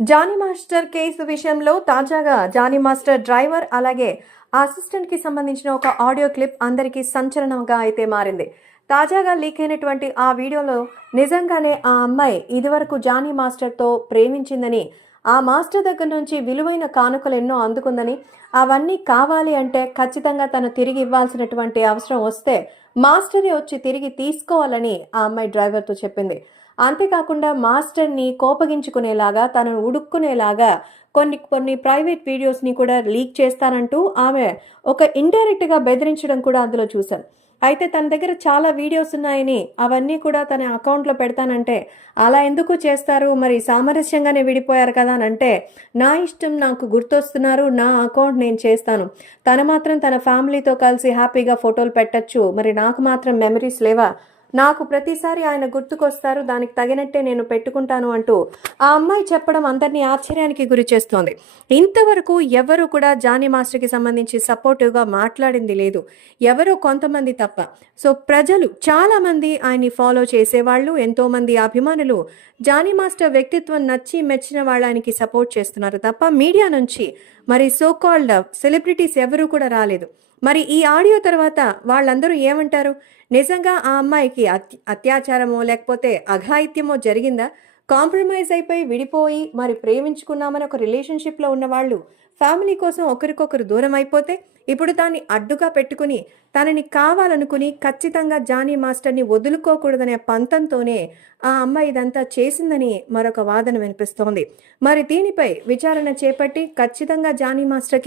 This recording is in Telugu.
జానీ మాస్టర్ కేసు విషయంలో తాజాగా జానీ మాస్టర్ డ్రైవర్ అలాగే అసిస్టెంట్కి సంబంధించిన ఒక ఆడియో క్లిప్ అందరికీ సంచలనంగా అయితే మారింది. తాజాగా లీక్ అయినటువంటి ఆ వీడియోలో నిజంగానే ఆ అమ్మాయి ఇదివరకు జానీ మాస్టర్తో ప్రేమించిందని ఆ మాస్టర్ దగ్గర నుంచి విలువైన కానుకలు ఎన్నో అందుకుందని అవన్నీ కావాలి అంటే ఖచ్చితంగా తను తిరిగి ఇవ్వాల్సినటువంటి అవసరం వస్తే మాస్టరే వచ్చి తిరిగి తీసుకోవాలని ఆ అమ్మాయి డ్రైవర్తో చెప్పింది. అంతేకాకుండా మాస్టర్ని కోపగించుకునేలాగా తనను ఉడుక్కునేలాగా కొన్ని కొన్ని ప్రైవేట్ వీడియోస్ని కూడా లీక్ చేస్తానంటూ ఆమె ఒక ఇండైరెక్ట్గా బెదిరించడం కూడా అందులో చూశాను అయితే తన దగ్గర చాలా వీడియోస్ ఉన్నాయని అవన్నీ కూడా తన అకౌంట్లో పెడతానంటే అలా ఎందుకు చేస్తారు? మరి సామరస్యంగానే విడిపోయారు కదా అని అంటే నా ఇష్టం నాకు గుర్తొస్తున్నారు నా అకౌంట్ నేను చేస్తాను. తన మాత్రం తన ఫ్యామిలీతో కలిసి హ్యాపీగా ఫోటోలు పెట్టచ్చు. మరి నాకు మాత్రం మెమరీస్ లేవా? నాకు ప్రతిసారి ఆయన గుర్తుకొస్తారు దానికి తగినట్టే నేను పెట్టుకుంటాను అంటూ ఆ అమ్మాయి చెప్పడం అందరినీ ఆశ్చర్యానికి గురి చేస్తోంది. ఇంతవరకు ఎవరు కూడా జానీ మాస్టర్కి సంబంధించి సపోర్టివ్గా మాట్లాడింది లేదు. ఎవరో కొంతమంది తప్ప. సో ప్రజలు చాలామంది ఆయన్ని ఫాలో చేసేవాళ్ళు ఎంతోమంది అభిమానులు జానీ మాస్టర్ వ్యక్తిత్వం నచ్చి మెచ్చిన వాళ్ళు ఆయనకి సపోర్ట్ చేస్తున్నారు తప్ప మీడియా నుంచి మరి సో కాల్డ్ సెలబ్రిటీస్ ఎవరు కూడా రాలేదు. మరి ఈ ఆడియో తర్వాత వాళ్ళందరూ ఏమంటారు? నిజంగా ఆ అమ్మాయికి అత్య అత్యాచారమో లేకపోతే అఘాయిత్యమో జరిగిందా? కాంప్రమైజ్ అయిపోయి విడిపోయి మరి ప్రేమించుకున్నామని ఒక రిలేషన్షిప్లో ఉన్న వాళ్ళు ఫ్యామిలీ కోసం ఒకరికొకరు దూరం అయిపోతే ఇప్పుడు దాన్ని అడ్డుగా పెట్టుకుని తనని కావాలనుకుని ఖచ్చితంగా జానీ మాస్టర్ని వదులుకోకూడదనే పంతంతోనే ఆ అమ్మాయి ఇదంతా చేసిందని మరొక వాదన వినిపిస్తోంది. మరి దీనిపై విచారణ చేపట్టి ఖచ్చితంగా జానీ మాస్టర్కి